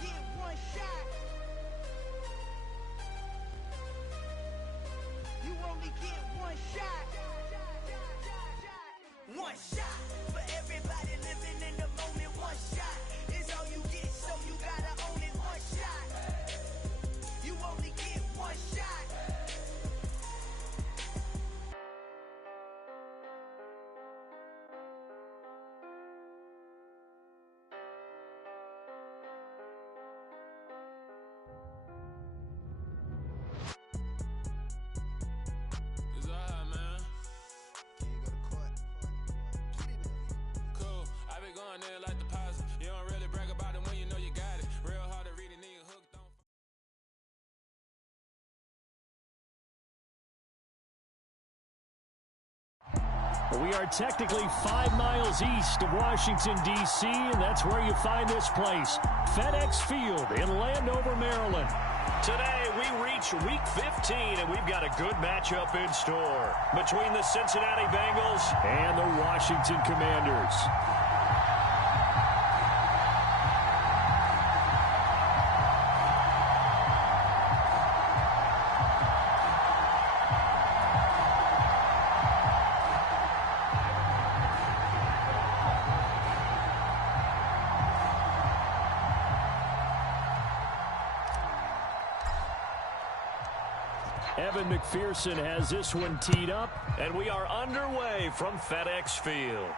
get one shot. You only get one shot. One shot for everybody living in the moment. One shot is all you get, so you gotta own it. One shot. You only get one shot. We are technically 5 miles east of Washington, D.C., and that's where you find this place, FedEx Field in Landover, Maryland. Today, we reach Week 15, and we've got a good matchup in store between the Cincinnati Bengals and the Washington Commanders. Evan McPherson has this one teed up, and we are underway from FedEx Field.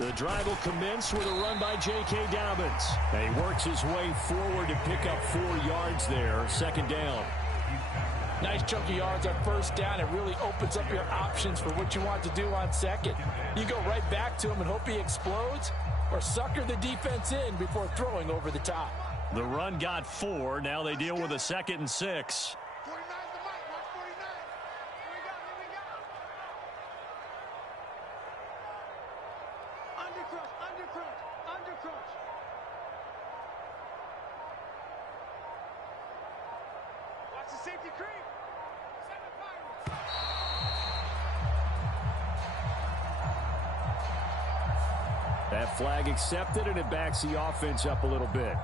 The drive will commence with a run by J.K. Dobbins. And he works his way forward to pick up 4 yards there, second down. Nice chunk of yards on first down. It really opens up your options for what you want to do on second. You go right back to him and hope he explodes, or sucker the defense in before throwing over the top. The run got 4. Now they deal with a 2nd and 6. That flag accepted, and it backs the offense up a little bit.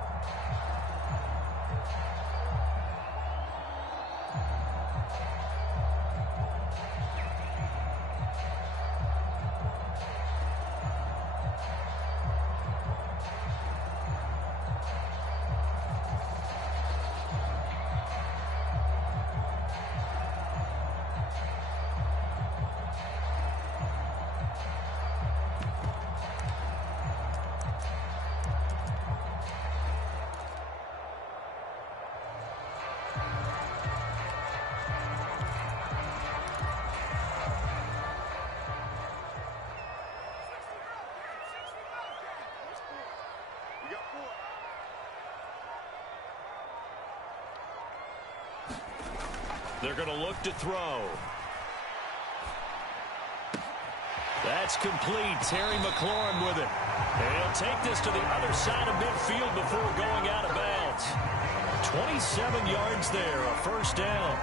They're going to look to throw. That's complete. Terry McLaurin with it. And he'll take this to the other side of midfield before going out of bounds. 27 yards there, a first down.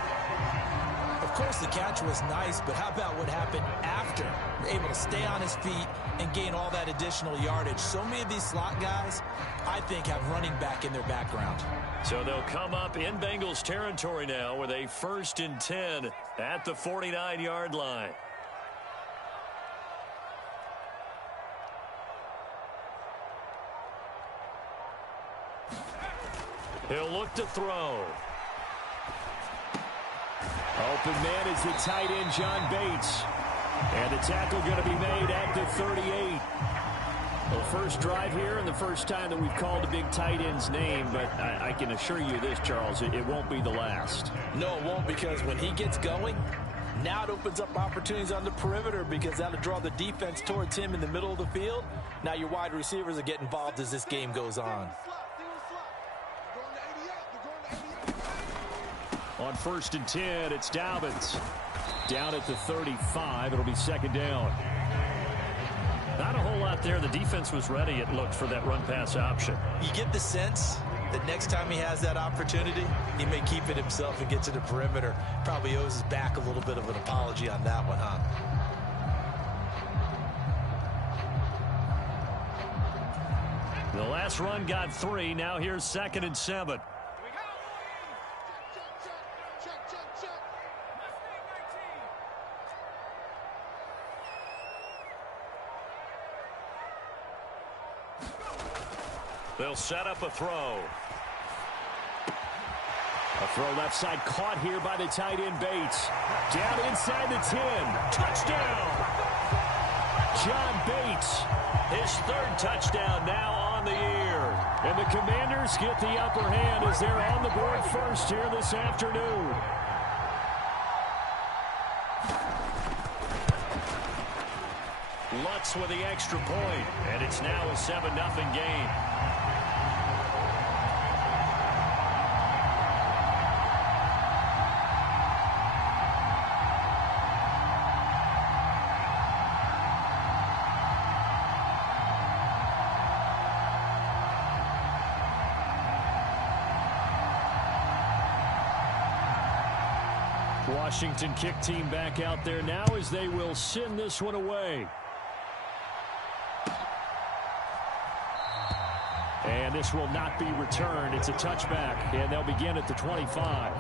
Of course, the catch was nice, but how about what happened after? Able to stay on his feet and gain all that additional yardage. So many of these slot guys, I think, have running back in their background. So they'll come up in Bengals territory now with a 1st and 10 at the 49-yard line. He'll look to throw. Open man is the tight end, John Bates. And the tackle going to be made at the 38. Well, first drive here and the first time that we've called a big tight end's name, but I can assure you this, Charles, it won't be the last. No, it won't, because when he gets going, now it opens up opportunities on the perimeter, because that'll draw the defense towards him in the middle of the field. Now your wide receivers will get involved as this game goes on. On 1st and 10, it's Dobbins. Down at the 35, it'll be 2nd down. Not a whole lot there. The defense was ready, it looked, for that run-pass option. You get the sense that next time he has that opportunity, he may keep it himself and get to the perimeter. Probably owes his back a little bit of an apology on that one, huh? The last run got 3. Now here's 2nd and 7. They'll set up a throw. A throw left side caught here by the tight end Bates. Down inside the 10. Touchdown! John Bates, his 3rd touchdown now on the year. And the Commanders get the upper hand as they're on the board first here this afternoon. Lutz with the extra point, and it's now a 7-0 game. Washington kick team back out there now as they will send this one away. And this will not be returned. It's a touchback, and they'll begin at the 25.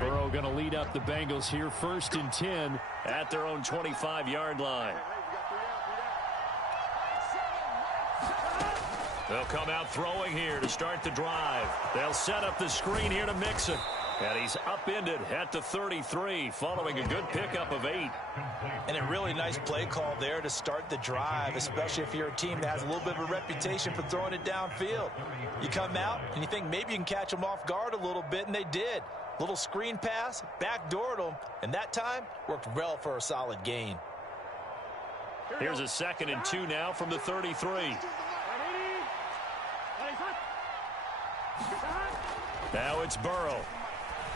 Burrow going to lead up the Bengals here, 1st and 10 at their own 25-yard line. They'll come out throwing here to start the drive. They'll set up the screen here to Mixon. And he's upended at the 33 following a good pickup of 8. And a really nice play call there to start the drive, especially if you're a team that has a little bit of a reputation for throwing it downfield. You come out and you think maybe you can catch them off guard a little bit, and they did. Little screen pass, backdoored them, and that time worked well for a solid gain. Here's a 2nd and 2 now from the 33. Now it's Burrow.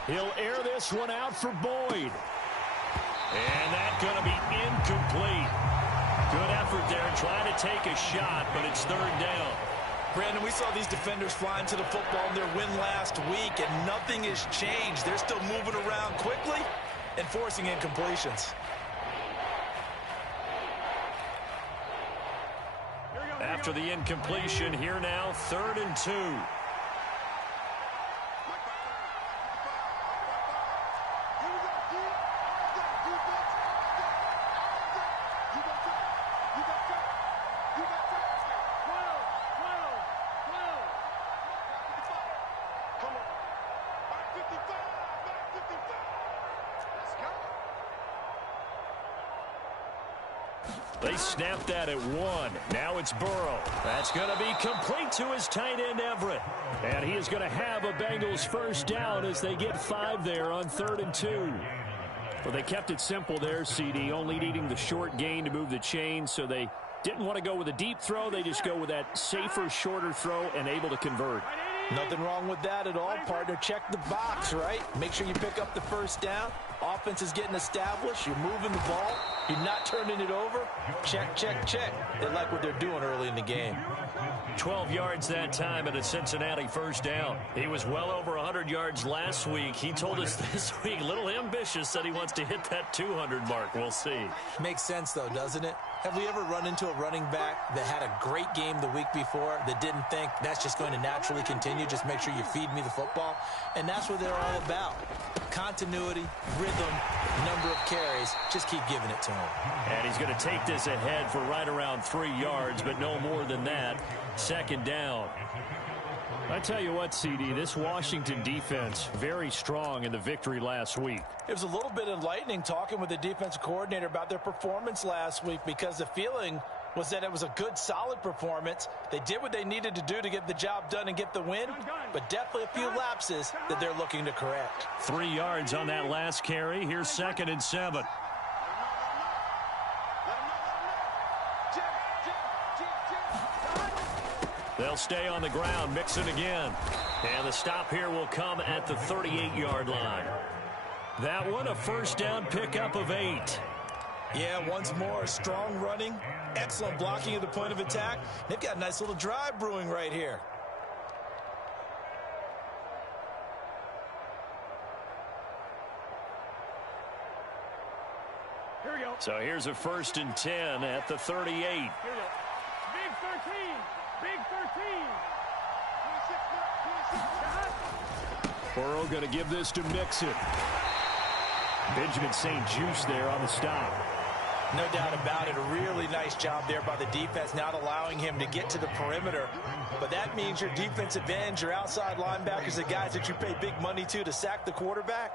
He'll air this one out for Boyd. And that's going to be incomplete. Good effort there trying to take a shot, but it's 3rd down. Brandon, we saw these defenders flying to the football in their win last week, and nothing has changed. They're still moving around quickly and forcing incompletions. After the incompletion, here now, 3rd and 2. They snapped that at 1. Now it's Burrow. That's going to be complete to his tight end Everett. And he is going to have a Bengals 1st down as they get 5 there on 3rd and 2. Well, they kept it simple there, CD, only needing the short gain to move the chains, so they didn't want to go with a deep throw. They just go with that safer, shorter throw and able to convert. Nothing wrong with that at all, partner. Check the box, right? Make sure you pick up the 1st down. Offense is getting established. You're moving the ball. You're not turning it over. Check, check, check. They like what they're doing early in the game. 12 yards that time and a Cincinnati 1st down. He was well over 100 yards last week. He told us this week, a little ambitious, said he wants to hit that 200 mark. We'll see. Makes sense, though, doesn't it? Have we ever run into a running back that had a great game the week before that didn't think that's just going to naturally continue? Just make sure you feed me the football. And that's what they're all about. Continuity, rhythm, number of carries. Just keep giving it to him. And he's going to take this ahead for right around 3 yards, but no more than that. 2nd down. I tell you what, CD, this Washington defense, very strong in the victory last week. It was a little bit enlightening talking with the defensive coordinator about their performance last week, because the feeling was that it was a good, solid performance. They did what they needed to do to get the job done and get the win, but definitely a few lapses that they're looking to correct. 3 yards on that last carry. Here's 2nd and 7. They'll stay on the ground, Mixon again. And the stop here will come at the 38-yard line. That one, a first down pickup of 8. Yeah, once more, strong running, excellent blocking at the point of attack. They've got a nice little drive brewing right here. Here we go. So here's a 1st and 10 at the 38. Here we go. Big 13. Big 13. Burrow going to give this to Mixon. Benjamin St-Juste there on the stop. No doubt about it. A really nice job there by the defense, not allowing him to get to the perimeter. But that means your defensive ends, your outside linebackers, the guys that you pay big money to sack the quarterback,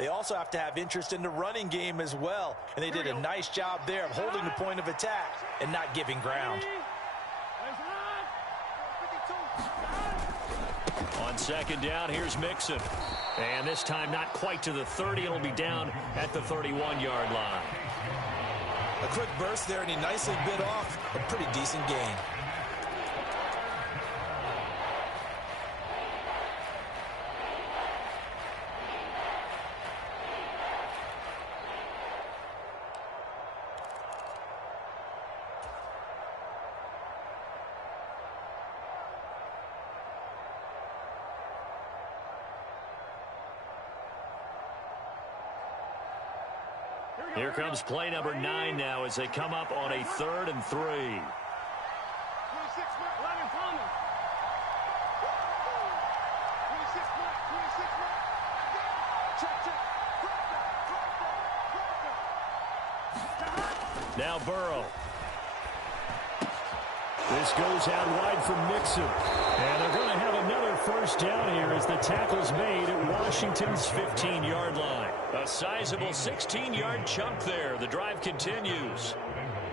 they also have to have interest in the running game as well. And they did a nice job there of holding the point of attack and not giving ground. On 2nd down, here's Mixon. And this time not quite to the 30. It'll be down at the 31-yard line. A quick burst there, and he nicely bit off a pretty decent gain. Here comes play number 9 now as they come up on a 3rd and 3. 26, 11 Thomas. 26, 26. Now Burrow. This goes out wide for Mixon. And they're going to have another first down here as the tackle's made at Washington's 15-yard line. A sizable 16-yard chunk there. The drive continues.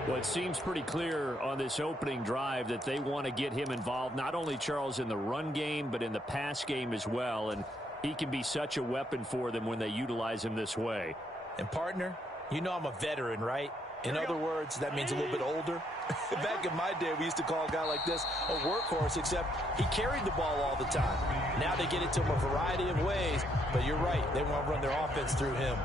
Well, it seems pretty clear on this opening drive that they want to get him involved, not only, Charles, in the run game, but in the pass game as well. And he can be such a weapon for them when they utilize him this way. And, partner, you know I'm a veteran, right? In other words, that means a little bit older. Back in my day, we used to call a guy like this a workhorse, except he carried the ball all the time. Now they get it to him a variety of ways, but you're right. They want to run their offense through him.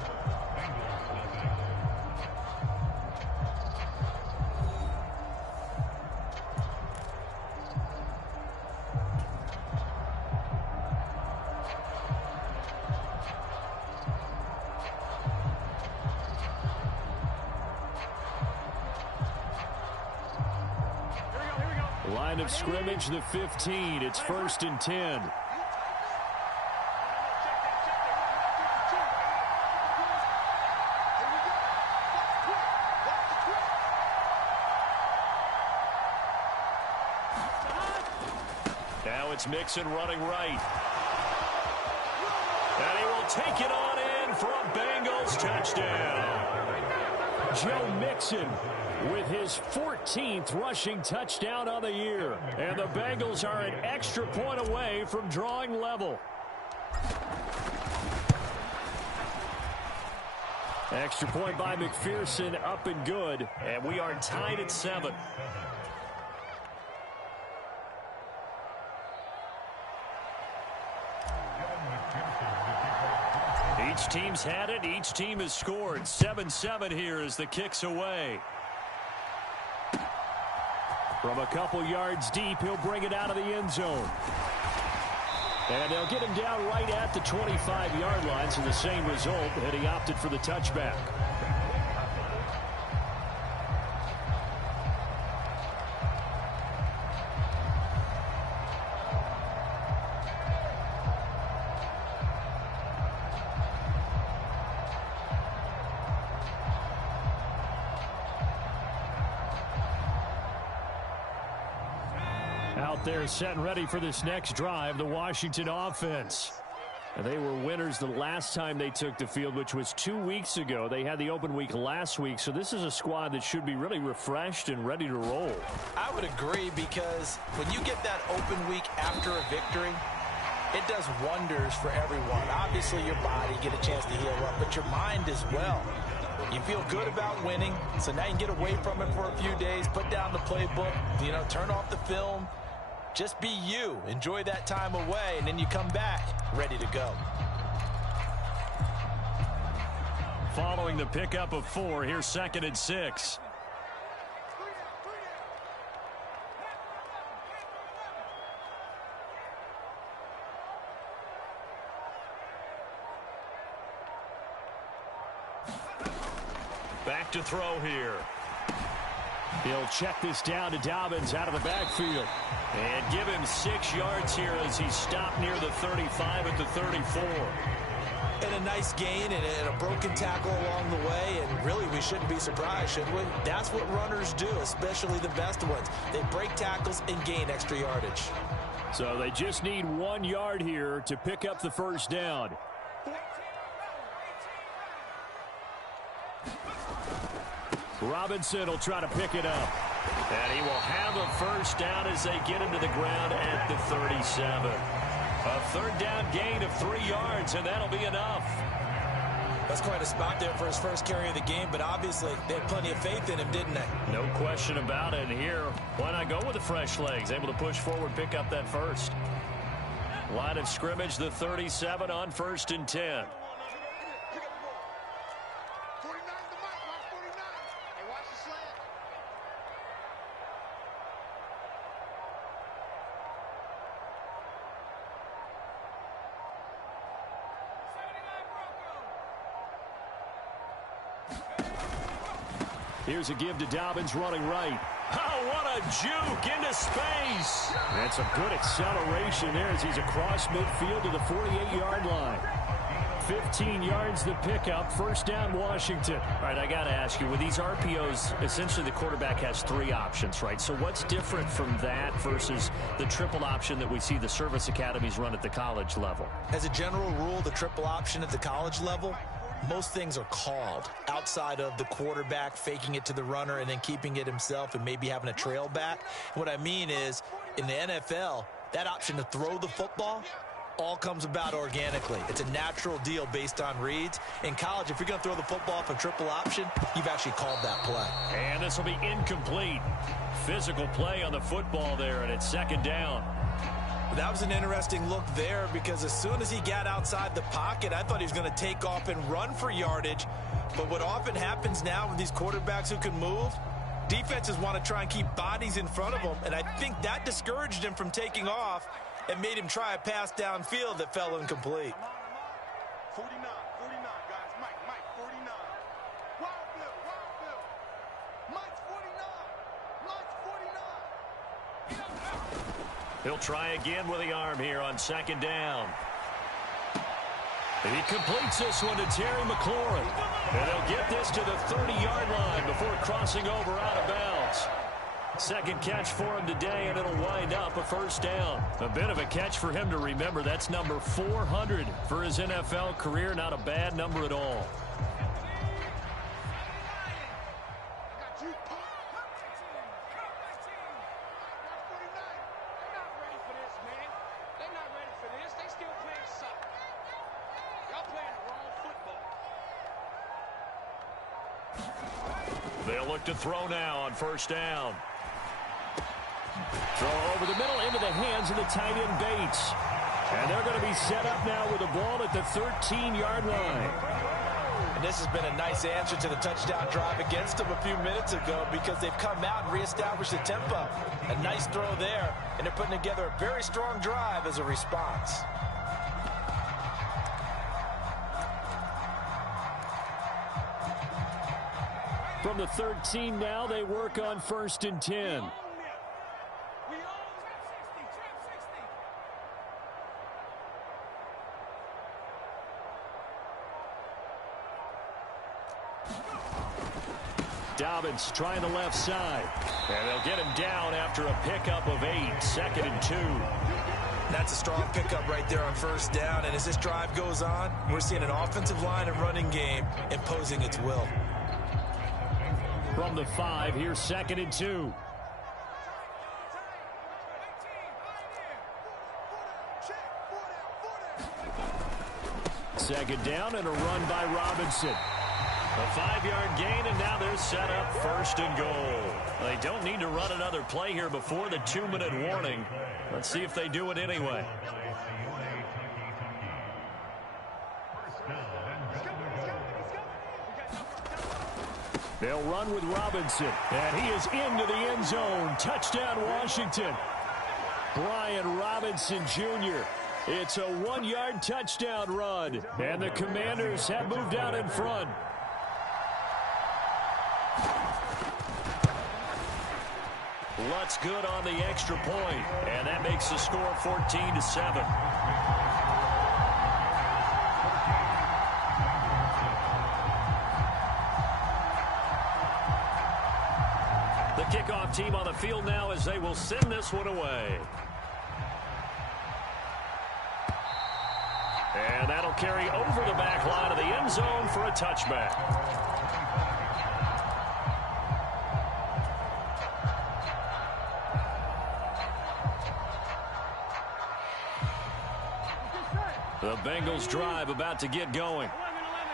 Line of scrimmage, the 15. It's 1st and 10. Now it's Mixon running right. And he will take it on in for a Bengals touchdown. Joe Mixon with his 14th rushing touchdown on the year. And the Bengals are an extra point away from drawing level. Extra point by McPherson, up and good. And we are tied at 7. Each team's had it. Each team has scored. 7-7 here as the kick's away. From a couple yards deep, he'll bring it out of the end zone. And they'll get him down right at the 25-yard line, so the same result, and he opted for the touchback. Out there set and ready for this next drive, the Washington offense. And they were winners the last time they took the field, which was 2 weeks ago. They had the open week last week, so this is a squad that should be really refreshed and ready to roll. I would agree, because when you get that open week after a victory, it does wonders for everyone. Obviously, your body, get a chance to heal up, but your mind as well. You feel good about winning, so now you can get away from it for a few days, put down the playbook, turn off the film. Just be you. Enjoy that time away, and then you come back ready to go. Following the pickup of 4, here's 2nd and 6. Back to throw here. He'll check this down to Dobbins out of the backfield. And give him 6 yards here as he stopped near the 35 at the 34. And a nice gain and a broken tackle along the way, and really we shouldn't be surprised, should we? That's what runners do, especially the best ones. They break tackles and gain extra yardage. So they just need 1 yard here to pick up the first down. Robinson will try to pick it up. And he will have a first down as they get him to the ground at the 37. A 3rd down gain of 3 yards, and that'll be enough. That's quite a spot there for his first carry of the game, but obviously they had plenty of faith in him, didn't they? No question about it. And here, why not go with the fresh legs? Able to push forward, pick up that first. Line of scrimmage, the 37 on 1st and 10. Here's a give to Dobbins running right. Oh, what a juke into space. That's a good acceleration there as he's across midfield to the 48-yard line. 15 yards the pickup. First down, Washington. All right, I got to ask you, with these RPOs, essentially the quarterback has 3 options, right? So what's different from that versus the triple option that we see the service academies run at the college level? As a general rule, the triple option at the college level, most things are called outside of the quarterback faking it to the runner and then keeping it himself and maybe having a trail back. What I mean is, in the NFL, that option to throw the football all comes about organically. It's a natural deal based on reads. In college, if you're going to throw the football off a triple option, you've actually called that play. And this will be incomplete. Physical play on the football there, and it's 2nd down. That was an interesting look there, because as soon as he got outside the pocket, I thought he was going to take off and run for yardage. But what often happens now with these quarterbacks who can move, defenses want to try and keep bodies in front of them, and I think that discouraged him from taking off and made him try a pass downfield that fell incomplete. 49, guys. Mike, 49. Wild Bill. Mike's 49. He'll try again with the arm here on 2nd down. And he completes this one to Terry McLaurin. And he'll get this to the 30-yard line before crossing over out of bounds. 2nd catch for him today, and it'll wind up a first down. A bit of a catch for him to remember. That's number 400 for his NFL career. Not a bad number at all. They'll look to throw now on 1st down. Throw over the middle into the hands of the tight end Bates. And they're going to be set up now with the ball at the 13-yard line. And this has been a nice answer to the touchdown drive against them a few minutes ago, because they've come out and reestablished the tempo. A nice throw there, and they're putting together a very strong drive as a response. From the 13 now, they work on 1st and 10. Dobbins trying the left side. And they'll get him down after a pickup of 8. 2nd and 2. That's a strong pickup right there on first down. And as this drive goes on, we're seeing an offensive line and running game imposing its will. From the 5, here's 2nd and 2. Second down and a run by Robinson. A 5-yard gain, and now they're set up 1st and goal. They don't need to run another play here before the 2-minute warning. Let's see if they do it anyway. They'll run with Robinson, and he is into the end zone. Touchdown, Washington. Brian Robinson Jr. It's a 1-yard touchdown run, and the Commanders have moved out in front. Lutz good on the extra point, and that makes the score 14-7. The kickoff team on the field now as they will send this one away. And that'll carry over the back line of the end zone for a touchback. The Bengals drive about to get going.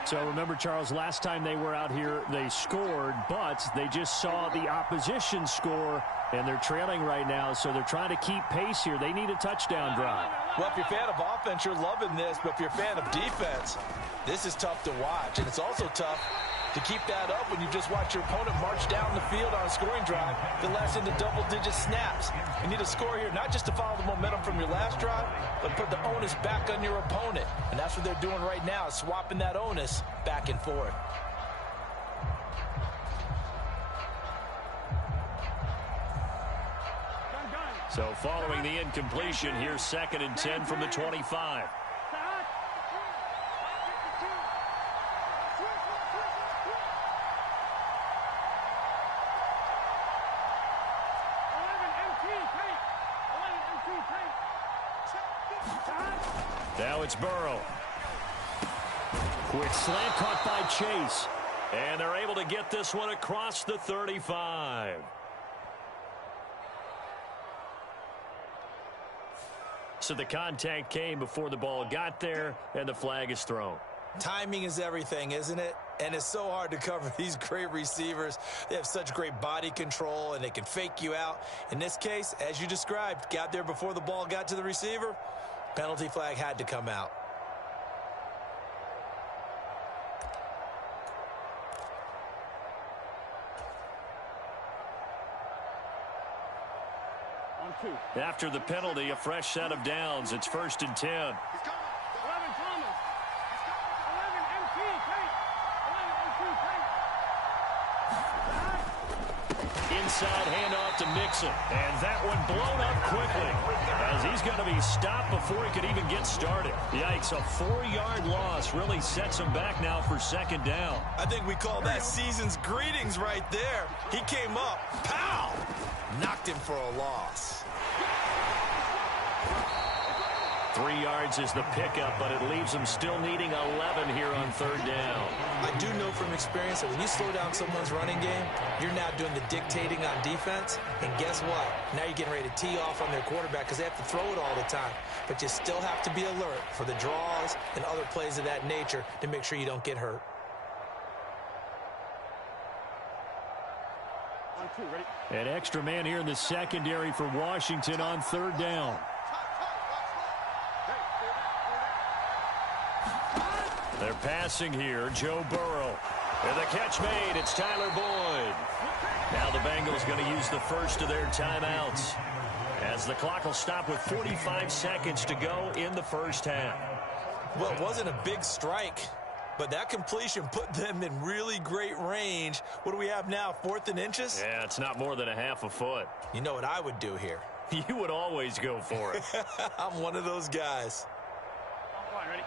So remember, Charles, last time they were out here, they scored, but they just saw the opposition score, and they're trailing right now, so they're trying to keep pace here. They need a touchdown drive. Well, if you're a fan of offense, you're loving this, but if you're a fan of defense, this is tough to watch, and it's also tough to keep that up when you just watch your opponent march down the field on a scoring drive that lasts into double-digit snaps. You need a score here, not just to follow the momentum from your last drive, but put the onus back on your opponent. And that's what they're doing right now, swapping that onus back and forth. So following the incompletion, here's 2nd and 10 from the 25. Now it's Burrow. Quick slant caught by Chase. And they're able to get this one across the 35. So the contact came before the ball got there, and the flag is thrown. Timing is everything, isn't it? And it's so hard to cover these great receivers. They have such great body control, and they can fake you out. In this case, as you described, got there before the ball got to the receiver. Penalty flag had to come out. After the penalty, a fresh set of downs. It's 1st and 10. 11 Thomas. 11 MT. Tate. 11 MT. Tate. Inside handoff to Mixon. And that one blown up quickly as he's going to be stopped before he could even get started. Yikes, a 4-yard loss really sets him back now for 2nd down. I think we call that season's greetings right there. He came up, pow, knocked him for a loss. 3 yards is the pickup, but it leaves them still needing 11 here on 3rd down. I do know from experience that when you slow down someone's running game, you're now doing the dictating on defense. And guess what? Now you're getting ready to tee off on their quarterback because they have to throw it all the time. But you still have to be alert for the draws and other plays of that nature to make sure you don't get hurt. An extra man here in the secondary for Washington on 3rd down. They're passing here. Joe Burrow. And the catch made. It's Tyler Boyd. Now the Bengals going to use the first of their timeouts as the clock will stop with 45 seconds to go in the first half. Well, it wasn't a big strike, but that completion put them in really great range. What do we have now, 4th and inches? Yeah, it's not more than a half a foot. You know what I would do here? You would always go for it. I'm one of those guys. Ready?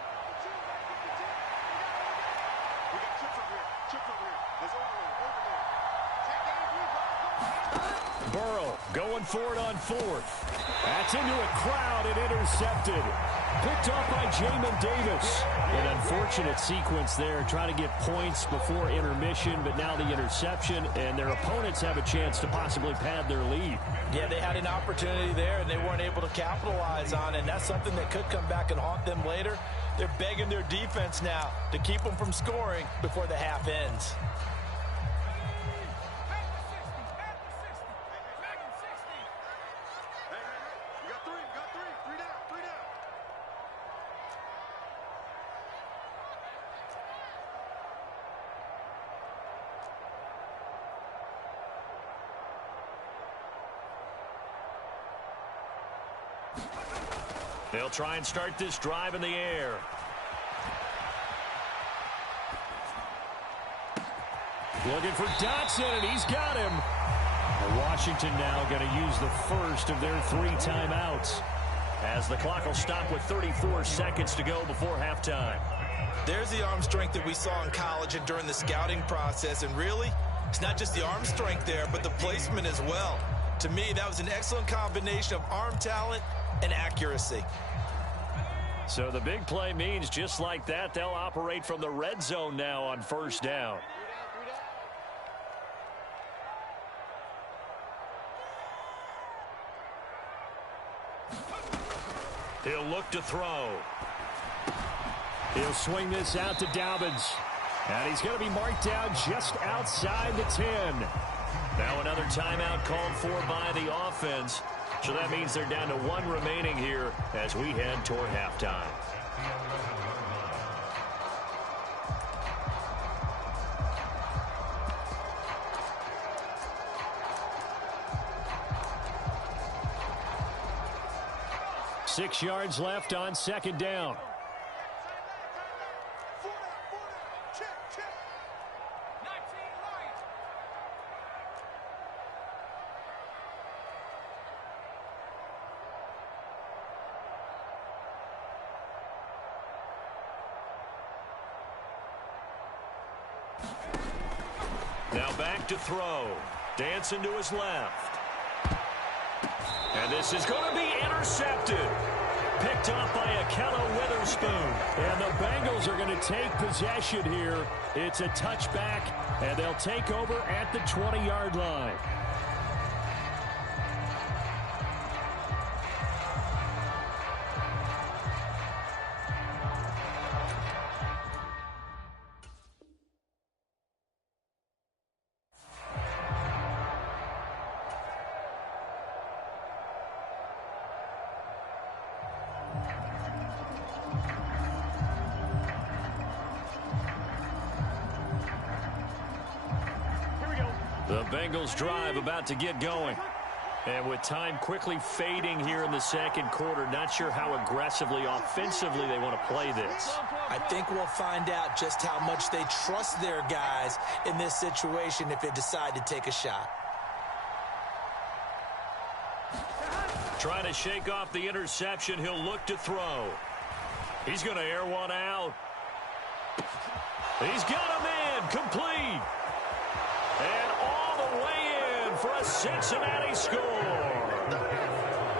We got chips over here. Chips over here. There's overload. Burrow Going for it on fourth. That's into a crowd and intercepted. Picked off by Jamin Davis. An unfortunate sequence there, trying to get points before intermission, but now the interception, and their opponents have a chance to possibly pad their lead. Yeah, they had an opportunity there, and they weren't able to capitalize on it, and that's something that could come back and haunt them later. They're begging their defense now to keep them from scoring before the half ends. They'll try and start this drive in the air. Looking for Dotson, and he's got him. Washington now going to use the first of their 3 timeouts, as the clock will stop with 34 seconds to go before halftime. There's the arm strength that we saw in college and during the scouting process, and really, it's not just the arm strength there, but the placement as well. To me, that was an excellent combination of arm talent and accuracy. So the big play means just like that, they'll operate from the red zone now on first down. He'll look to throw. He'll swing this out to Dobbins. And he's going to be marked down just outside the 10. Now another timeout called for by the offense. So that means they're down to 1 remaining here as we head toward halftime. Six yards left on second down. Now back to throw. Dancing to his left. And this is going to be intercepted. Picked off by Ahkello Witherspoon. And the Bengals are going to take possession here. It's a touchback, and they'll take over at the 20-yard line. The Bengals drive about to get going. And with time quickly fading here in the second quarter, not sure how aggressively, offensively they want to play this. I think we'll find out just how much they trust their guys in this situation if they decide to take a shot. Trying to shake off the interception, he'll look to throw. He's going to air one out. He's got him in, complete. And all the way in for a Cincinnati score.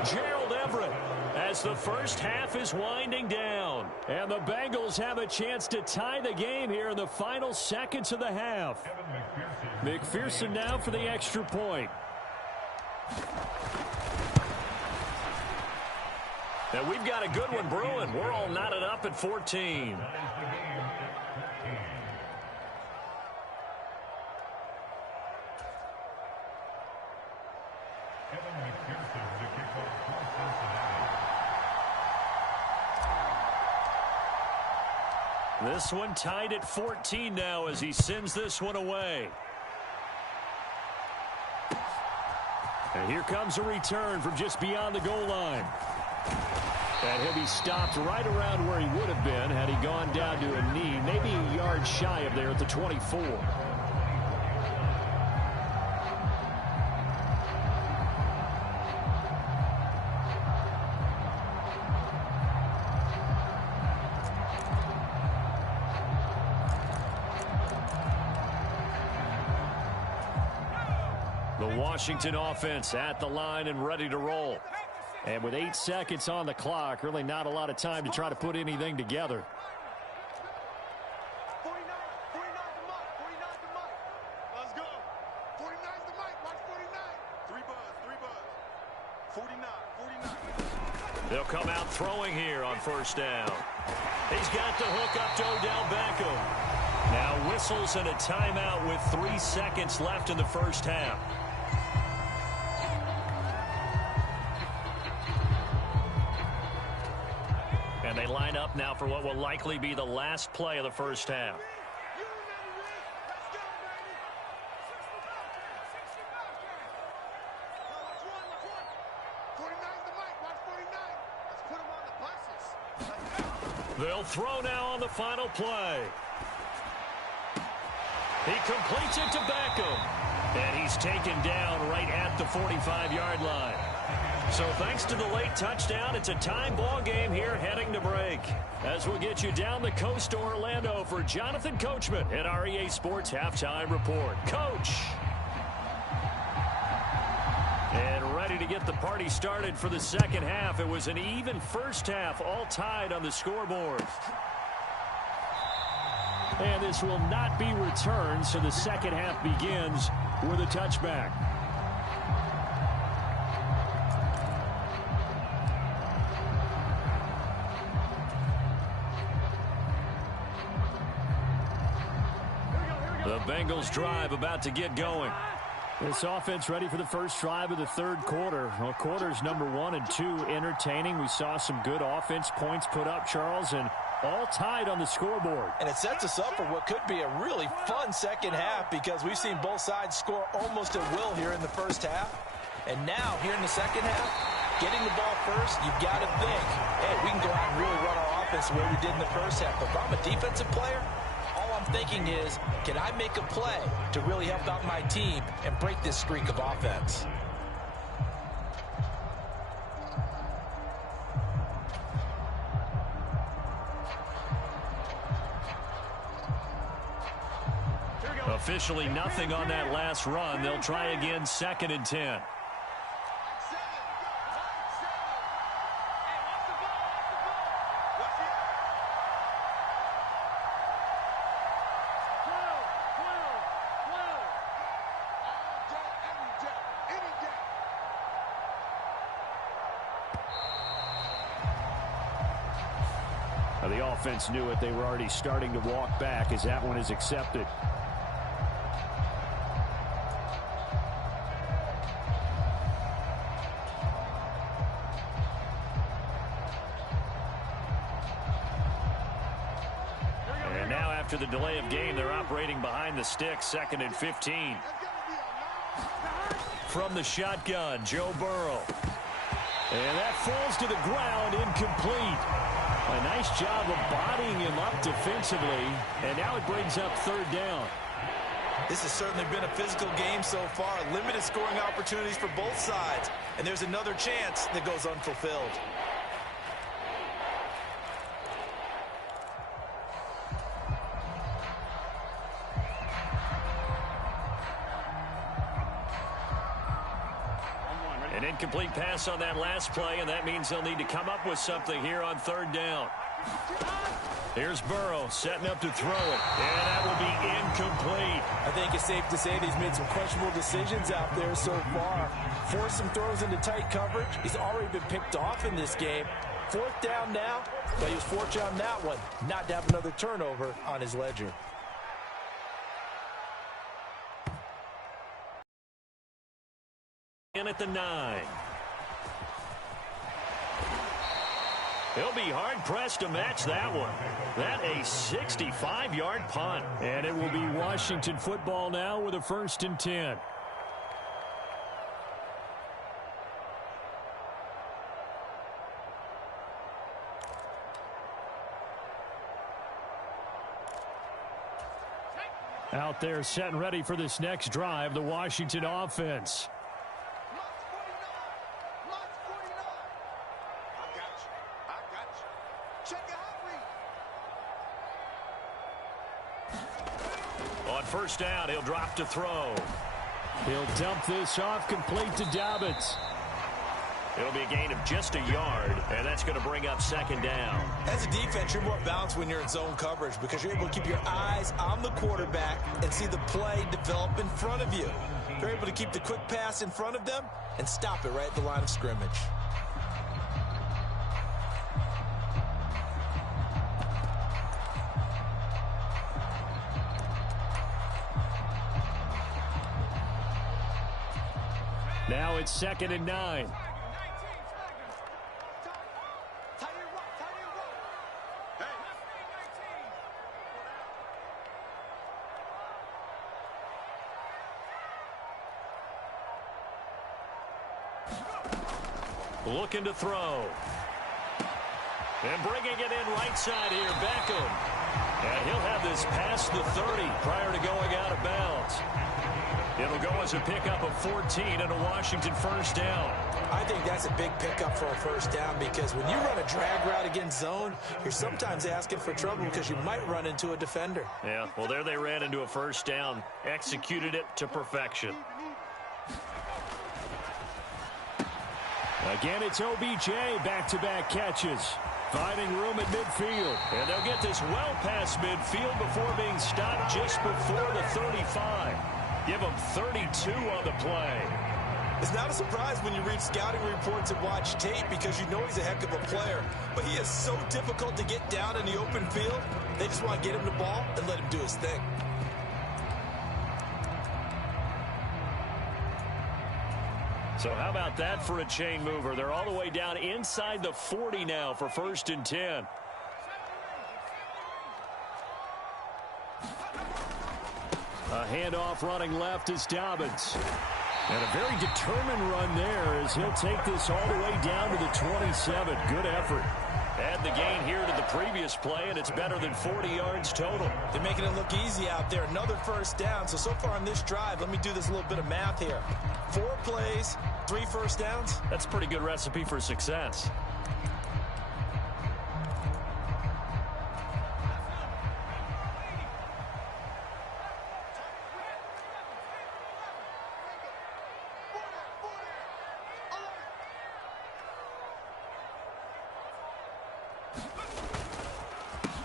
Gerald Everett, as the first half is winding down. And the Bengals have a chance to tie the game here in the final seconds of the half. McPherson now for the extra point. And we've got a good one brewing. We're all knotted up at 14. This one tied at 14 now as he sends this one away. And here comes a return from just beyond the goal line. And he'll be stopped right around where he would have been had he gone down to a knee, maybe a yard shy of there at the 24. The Washington offense at the line and ready to roll. And with 8 seconds on the clock, really not a lot of time to try to put anything together. 49's the mic. 49's the mic. Let's go. 49's the mic. Watch 49. 3 buzz. 49. They'll come out throwing here on first down. He's got the hook up to Odell Beckham. Now whistles and a timeout with 3 seconds left in the first half. And they line up now for what will likely be the last play of the first half. They'll throw now on the final play. He completes it to Beckham. And he's taken down right at the 45-yard line. So thanks to the late touchdown, it's a time ball game here heading to break. As we'll get you down the coast to Orlando for Jonathan Coachman at our EA Sports Halftime Report. Coach. And ready to get the party started for the second half. It was an even first half, all tied on the scoreboard. And this will not be returned, so the second half begins with a touchback. The Bengals drive about to get going. This offense ready for the first drive of the third quarter. Well, quarters number 1 and 2 entertaining. We saw some good offense points put up, Charles, and all tied on the scoreboard. And it sets us up for what could be a really fun second half because we've seen both sides score almost at will here in the first half. And now, here in the second half, getting the ball first, you've got to think, hey, we can go out and really run our offense the way we did in the first half. But if I'm a defensive player, all I'm thinking is, can I make a play to really help out my team and break this streak of offense? Officially nothing on that last run. They'll try again, 2nd and 10. The offense knew it. They were already starting to walk back as that one is accepted. And now after the delay of game, they're operating behind the sticks, 2nd and 15. From the shotgun, Joe Burrow. And that falls to the ground, incomplete. A nice job of bodying him up defensively, and now it brings up 3rd down. This has certainly been a physical game so far. Limited scoring opportunities for both sides, and there's another chance that goes unfulfilled. An incomplete pass on that last play, and that means they'll need to come up with something here on 3rd down. Here's Burrow setting up to throw it, and that will be incomplete. I think it's safe to say that he's made some questionable decisions out there so far. Forced some throws into tight coverage. He's already been picked off in this game. 4th down now, but he was fortunate on that one not to have another turnover on his ledger. In at the 9. He'll be hard-pressed to match that one. That a 65-yard punt. And it will be Washington football now with a 1st and 10. Out there set and ready for this next drive, the Washington offense. On 1st down, he'll drop to throw. He'll dump this off, complete to Dobbins. It'll be a gain of just a yard, and that's going to bring up second down. As a defense, you're more balanced when you're in zone coverage because you're able to keep your eyes on the quarterback and see the play develop in front of you. You're able to keep the quick pass in front of them and stop it right at the line of scrimmage. Now it's 2nd and 9. Looking to throw. And bringing it in right side here, Beckham. And he'll have this past the 30 prior to going out of bounds. It'll go as a pickup of 14 and a Washington first down. I think that's a big pickup for a first down because when you run a drag route against zone, you're sometimes asking for trouble because you might run into a defender. Yeah, well, there they ran into a first down, executed it to perfection. Again, it's OBJ, back-to-back catches. Finding room at midfield. And they'll get this well past midfield before being stopped just before the 35. Give them 32 on the play. It's not a surprise when you read scouting reports and watch tape because you know he's a heck of a player. But he is so difficult to get down in the open field. They just want to get him the ball and let him do his thing. So how about that for a chain mover? They're all the way down inside the 40 now for 1st and 10. A handoff running left is Dobbins. And a very determined run there as he'll take this all the way down to the 27. Good effort. Add the gain here to the previous play, and it's better than 40 yards total. They're making it look easy out there. Another first down. So far on this drive, let me do this little bit of math here. 4 plays, 3 first downs. That's a pretty good recipe for success.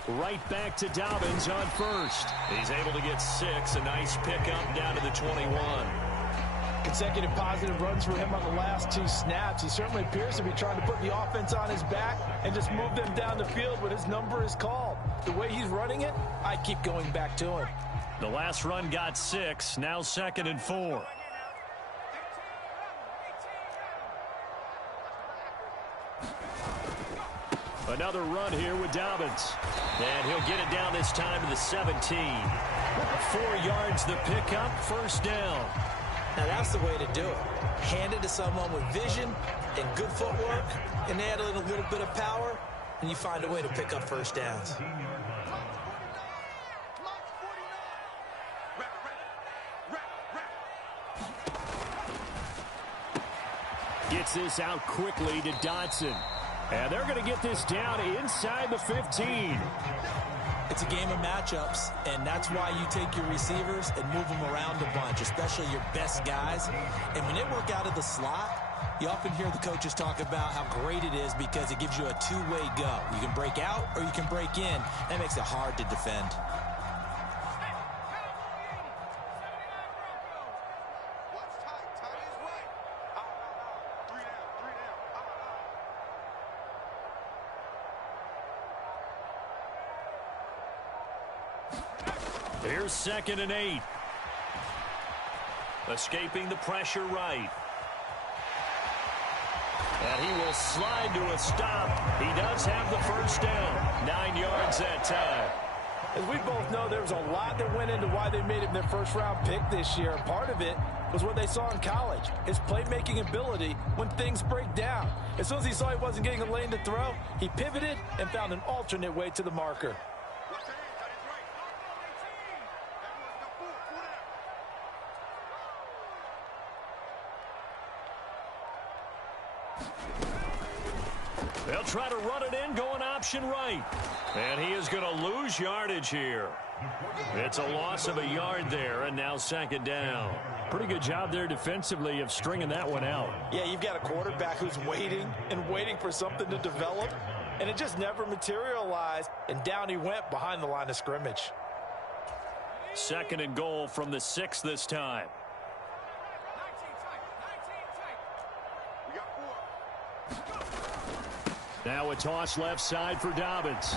Right back to Dobbins on first. He's able to get 6. A nice pickup down to the 21. Consecutive positive runs for him on the last 2 snaps. He certainly appears to be trying to put the offense on his back and just move them down the field when his number is called. The way he's running it, I keep going back to him. The last run got 6. Now 2nd and 4. Another run here with Dobbins. And he'll get it down this time to the 17. 4 yards the pickup, first down. Now that's the way to do it. Hand it to someone with vision and good footwork and add in a little bit of power, and you find a way to pick up first downs. Gets this out quickly to Dotson. And they're going to get this down inside the 15. It's a game of matchups, and that's why you take your receivers and move them around a bunch, especially your best guys. And when they work out of the slot, you often hear the coaches talk about how great it is because it gives you a two-way go. You can break out or you can break in. That makes it hard to defend. Here's 2nd and 8. Escaping the pressure right. And he will slide to a stop. He does have the first down. 9 yards that time. As we both know, there was a lot that went into why they made him their first-round pick this year. Part of it was what they saw in college, his playmaking ability when things break down. As soon as he saw he wasn't getting a lane to throw, he pivoted and found an alternate way to the marker. They'll try to run it in, going option right. And he is going to lose yardage here. It's a loss of a yard there, and now second down. Pretty good job there defensively of stringing that one out. Yeah, you've got a quarterback who's waiting and waiting for something to develop, and it just never materialized, and down he went behind the line of scrimmage. Second and goal from the 6 this time. Now a toss left side for Dobbins.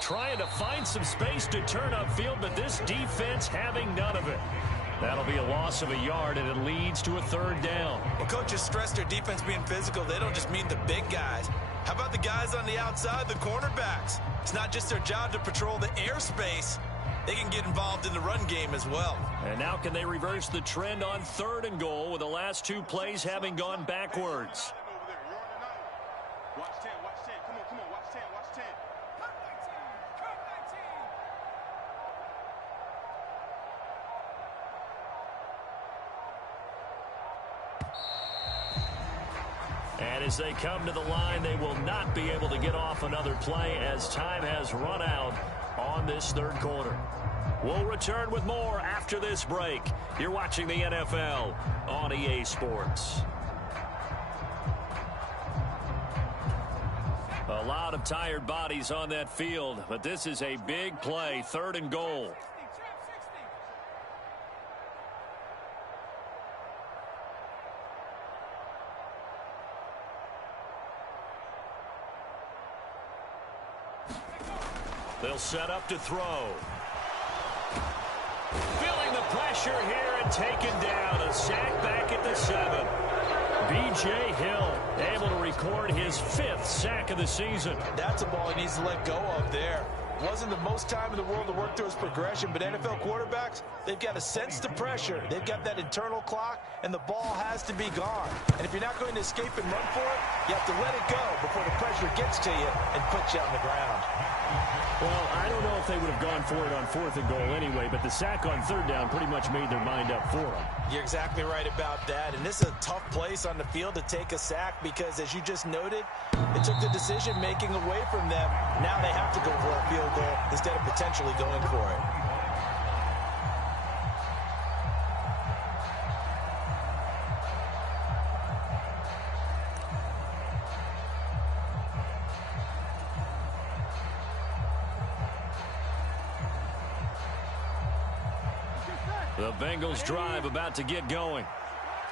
Trying to find some space to turn upfield, but this defense having none of it. That'll be a loss of a yard, and it leads to a third down. Well, coaches stress their defense being physical. They don't just mean the big guys. How about the guys on the outside, the cornerbacks? It's not just their job to patrol the airspace. They can get involved in the run game as well. And now can they reverse the trend on third and goal with the last 2 plays having gone backwards? Watch 10, watch 10. Come on, watch 10, watch 10. Cut 19. And as they come to the line, they will not be able to get off another play as time has run out on this third quarter. We'll return with more after this break. You're watching the NFL on EA Sports. A lot of tired bodies on that field, but this is a big play, third and goal. They'll set up to throw. Feeling the pressure here and taken down. A sack back at the 7. B.J. Hill able to record his 5th sack of the season. That's a ball he needs to let go of there. Wasn't the most time in the world to work through his progression, but NFL quarterbacks, they've got to sense the pressure. They've got that internal clock, and the ball has to be gone. And if you're not going to escape and run for it, you have to let it go before the pressure gets to you and puts you on the ground. Well, I don't know if they would have gone for it on 4th and goal anyway, but the sack on 3rd down pretty much made their mind up for them. You're exactly right about that, and this is a tough place on the field to take a sack because, as you just noted, it took the decision-making away from them. Now they have to go for a field goal instead of potentially going for it. The Bengals drive about to get going.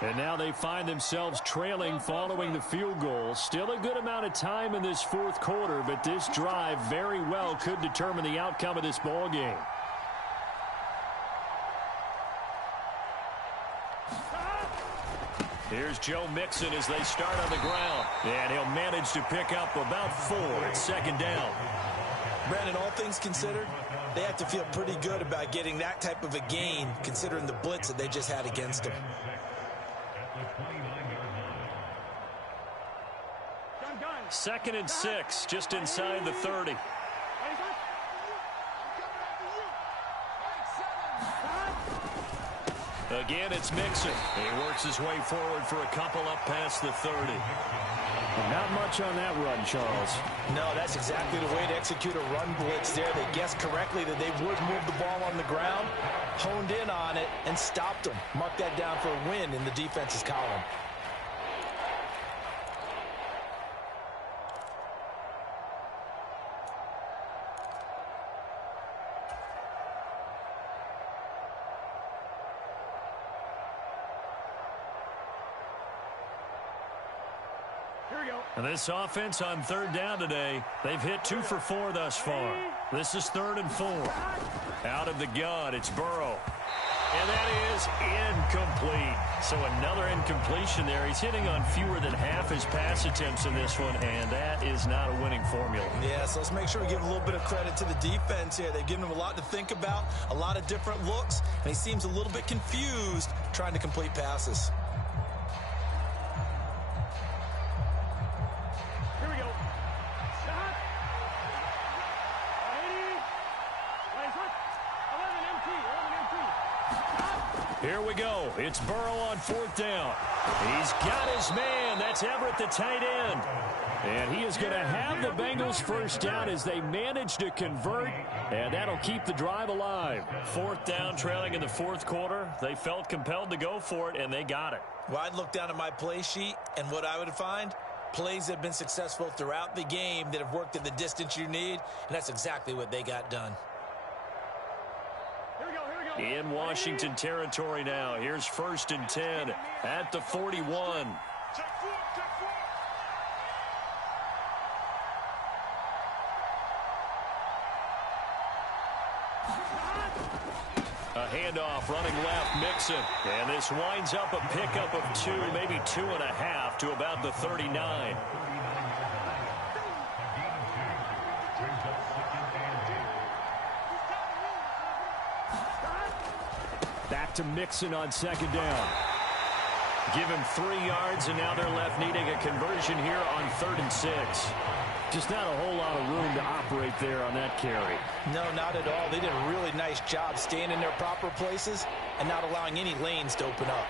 And now they find themselves trailing following the field goal. Still a good amount of time in this 4th quarter, but this drive very well could determine the outcome of this ball game. Here's Joe Mixon as they start on the ground. And he'll manage to pick up about 4 at 2nd down. Brandon, all things considered, they have to feel pretty good about getting that type of a gain, considering the blitz that they just had against them. 2nd and 6, just inside the 30. Again, it's Mixon. He works his way forward for a couple up past the 30. Not much on that run, Charles. No, that's exactly the way to execute a run blitz there. They guessed correctly that they would move the ball on the ground, honed in on it, and stopped them. Mark that down for a win in the defense's column. And this offense on 3rd down today, they've hit 2 for 4 thus far. This is 3rd and 4. Out of the gun, it's Burrow. And that is incomplete. So another incompletion there. He's hitting on fewer than half his pass attempts in this one, and that is not a winning formula. Yeah, so let's make sure we give a little bit of credit to the defense here. They've given him a lot to think about, a lot of different looks, and he seems a little bit confused trying to complete passes. Here we go. It's Burrow on 4th down. He's got his man. That's Everett, the tight end. And he is going to have the Bengals first down as they manage to convert, and that'll keep the drive alive. 4th down, trailing in the 4th quarter. They felt compelled to go for it, and they got it. Well, I'd look down at my play sheet, and what I would find, plays that have been successful throughout the game that have worked at the distance you need, and that's exactly what they got done. In Washington territory now. Here's 1st and 10 at the 41. A handoff running left, Mixon. And this winds up a pickup of 2, maybe 2.5 to about the 39. Back to Mixon on 2nd down. Give him 3 yards, and now they're left needing a conversion here on 3rd and 6. Just not a whole lot of room to operate there on that carry. No, not at all. They did a really nice job staying in their proper places and not allowing any lanes to open up.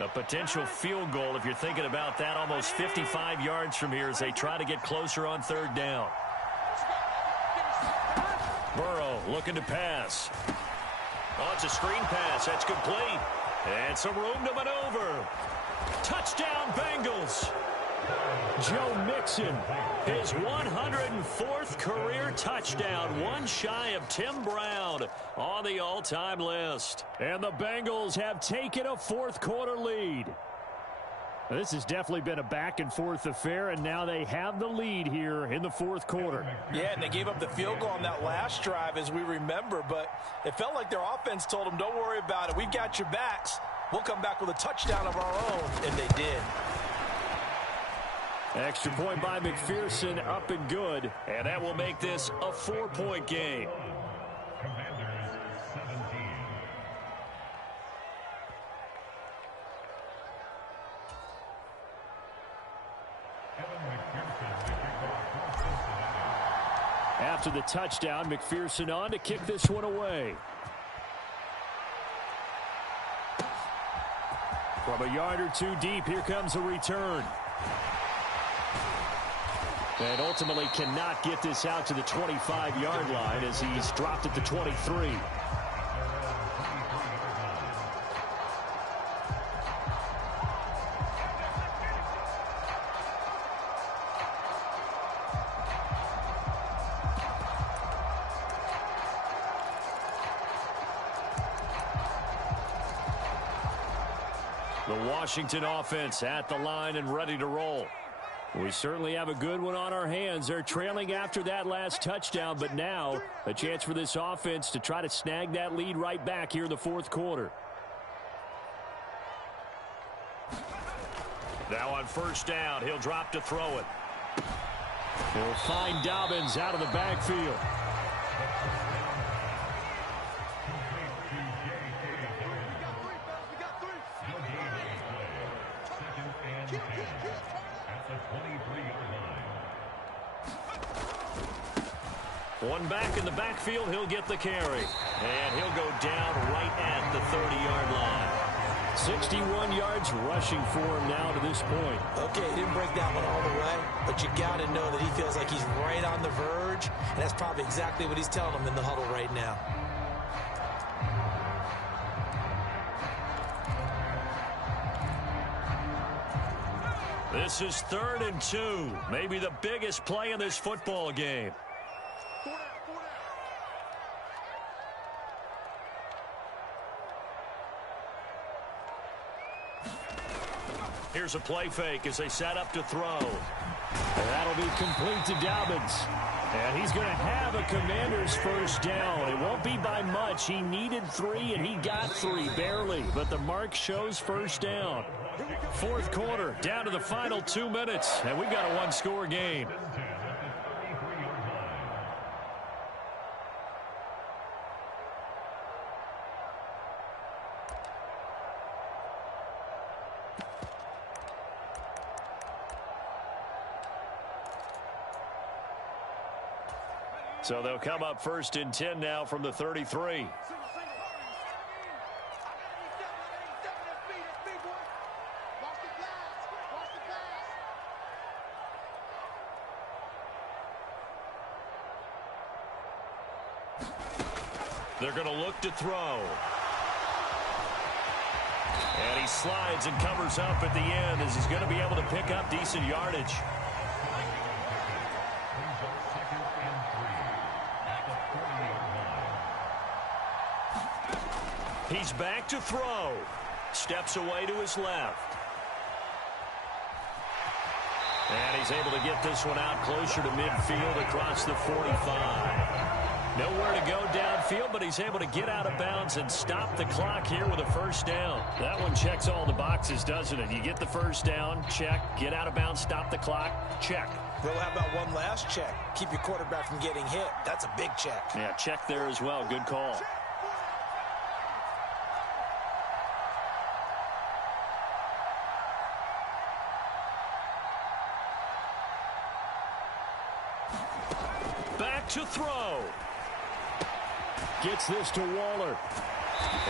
A potential field goal, if you're thinking about that, almost 55 yards from here as they try to get closer on 3rd down. Burrow looking to pass. Oh, it's a screen pass. That's complete. And some room to maneuver. Touchdown, Bengals. Joe Mixon, his 104th career touchdown, one shy of Tim Brown on the all-time list. And the Bengals have taken a 4th quarter lead. This has definitely been a back-and-forth affair, and now they have the lead here in the 4th quarter. Yeah, and they gave up the field goal on that last drive, as we remember, but it felt like their offense told them, don't worry about it. We got your backs. We'll come back with a touchdown of our own, and they did. Extra point by McPherson, up and good. And that will make this a 4-point game. After the touchdown, McPherson on to kick this one away. From a yard or 2 deep, here comes a return. And ultimately cannot get this out to the 25-yard line as he's dropped at the 23. The Washington offense at the line and ready to roll. We certainly have a good one on our hands. They're trailing after that last touchdown, but now a chance for this offense to try to snag that lead right back here in the 4th quarter. Now on 1st down, he'll drop to throw it. He'll find Dobbins out of the backfield. One back in the backfield, he'll get the carry. And he'll go down right at the 30-yard line. 61 yards rushing for him now to this point. Okay, he didn't break that one all the way, but you got to know that he feels like he's right on the verge, and that's probably exactly what he's telling them in the huddle right now. This is 3rd and 2, maybe the biggest play in this football game. Here's a play fake as they set up to throw. And that'll be complete to Dobbins. And he's going to have a Commander's first down. It won't be by much. He needed 3, and he got 3, barely. But the mark shows first down. 4th quarter, down to the final 2 minutes. And we've got a one-score game. So they'll come up 1st and 10 now from the 33. They're going to look to throw. And he slides and covers up at the end as he's going to be able to pick up decent yardage. He's back to throw. Steps away to his left. And he's able to get this one out closer to midfield across the 45. Nowhere to go downfield, but he's able to get out of bounds and stop the clock here with a first down. That one checks all the boxes, doesn't it? You get the first down, check. Get out of bounds, stop the clock, check. Well, how about one last check? Keep your quarterback from getting hit. That's a big check. Yeah, check there as well. Good call. Back to throw. Gets this to Waller.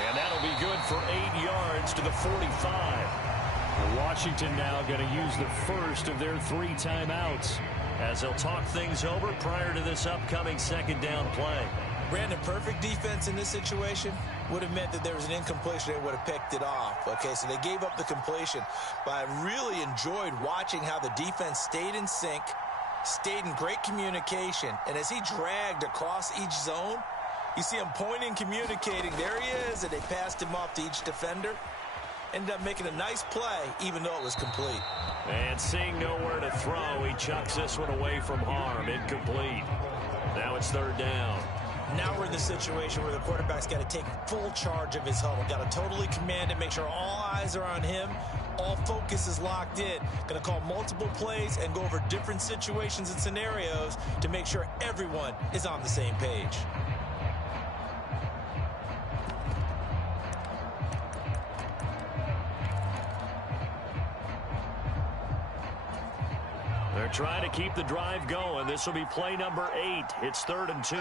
And that'll be good for 8 yards to the 45. Washington now going to use the first of their 3 timeouts as they'll talk things over prior to this upcoming second down play. Brandon, perfect defense in this situation would have meant that there was an incompletion. They would have picked it off. Okay, so they gave up the completion. But I really enjoyed watching how the defense stayed in sync, stayed in great communication. And as he dragged across each zone, you see him pointing, communicating. There he is, and they passed him off to each defender. Ended up making a nice play, even though it was complete. And seeing nowhere to throw, he chucks this one away from harm. Incomplete. Now it's 3rd down. Now we're in the situation where the quarterback's got to take full charge of his huddle. Got to totally command it, make sure all eyes are on him. All focus is locked in. Going to call multiple plays and go over different situations and scenarios to make sure everyone is on the same page. They're trying to keep the drive going. This will be play number 8. It's 3rd and 2.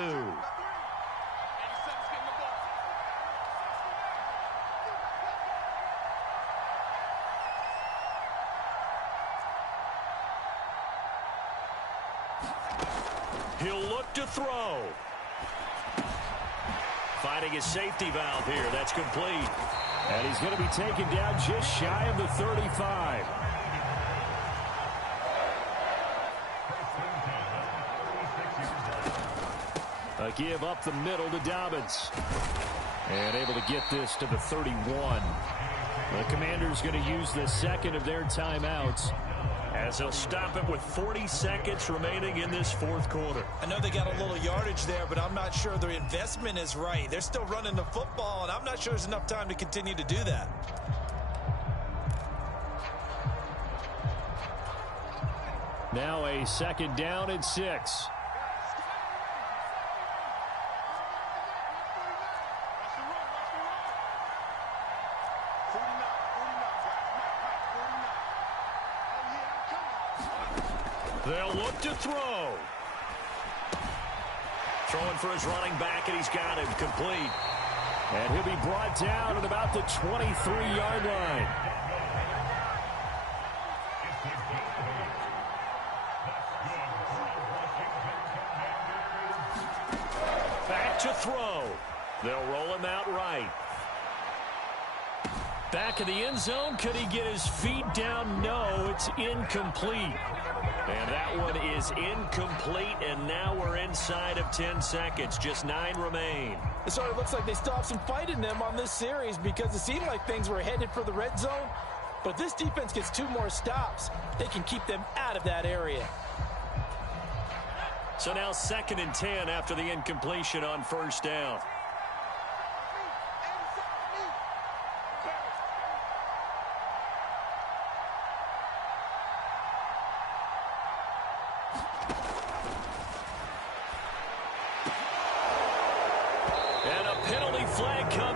He'll look to throw. Finding his safety valve here. That's complete. And he's going to be taken down just shy of the 35. A give up the middle to Dobbins. And able to get this to the 31. The Commanders going to use the second of their timeouts as they'll stop it with 40 seconds remaining in this 4th quarter. I know they got a little yardage there, but I'm not sure their investment is right. They're still running the football, and I'm not sure there's enough time to continue to do that. Now a 2nd down and 6. They'll look to throw. Throwing for his running back, and he's got him complete. And he'll be brought down at about the 23-yard line. Back to throw. They'll roll him out right. Back in the end zone. Could he get his feet down? No, it's incomplete. And that one is incomplete, and now we're inside of 10 seconds. Just 9 remain. It sort of looks like they stopped some fight in them on this series because it seemed like things were headed for the red zone. But if this defense gets 2 more stops, they can keep them out of that area. So now 2nd and 10 after the incompletion on 1st down.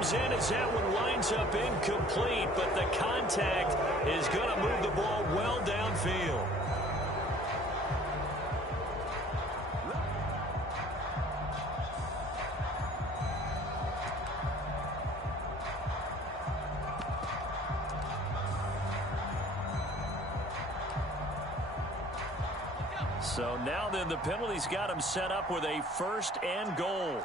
In as that one winds up incomplete, but the contact is going to move the ball well downfield. So now then, the penalty's got him set up with a 1st and goal.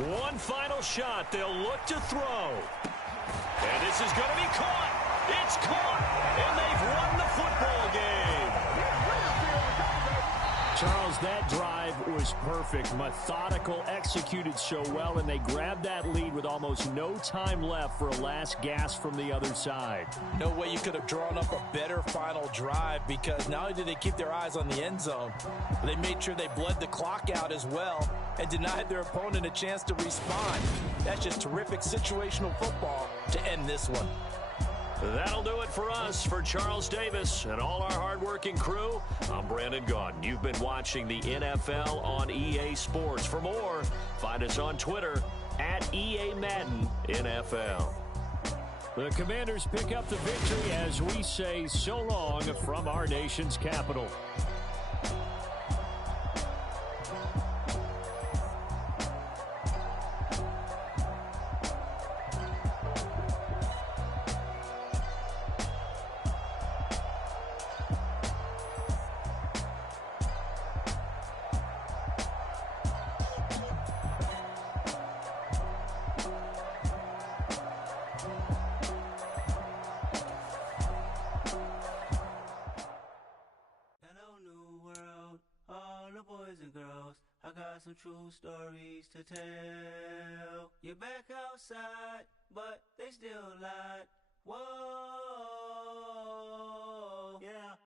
One final shot. They'll look to throw. And this is going to be caught. It's caught. And they've won the football game. Charles, that drive was perfect. Methodical, executed so well, and they grabbed that lead with almost no time left for a last gasp from the other side. No way you could have drawn up a better final drive, because not only did they keep their eyes on the end zone, but they made sure they bled the clock out as well and denied their opponent a chance to respond. That's just terrific situational football to end this one. That'll do it for us. For Charles Davis and all our hardworking crew, I'm Brandon Gaudin. You've been watching the NFL on EA Sports. For more, find us on Twitter at EA Madden NFL. The Commanders pick up the victory as we say so long from our nation's capital. Some true stories to tell. You're back outside, but they still lied. Whoa, yeah.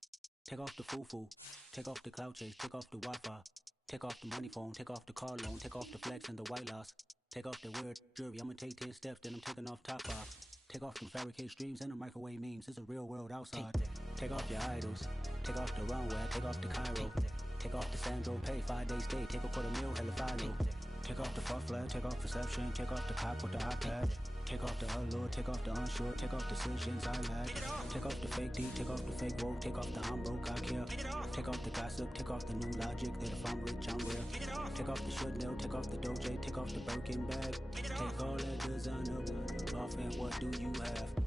Take off the foo-foo, take off the cloud chase, take off the Wi-Fi, take off the money phone, take off the car loan, take off the flex and the white loss, take off the weird jewelry. I'ma take 10 steps, then I'm taking off top off. Take off them fabricate streams and the microwave memes. It's a real world outside. Take off your idols, take off the runway, take off the Cairo. Take off the Sandro pay, 5-day stay, take a $250,000, hella follow. Take off the fuck flag, take off perception, take off the cop with the iPad. Take off the allure, take off the unsure, take off decisions I lack. Take off the fake deep, take off the fake woke, take off the I'm broke, I care. Take off the gossip, take off the new logic, that if I'm rich, I'm real. Take off the should know, take off the Doge, take off the Birkin bag. Take all that designer off and what do you have?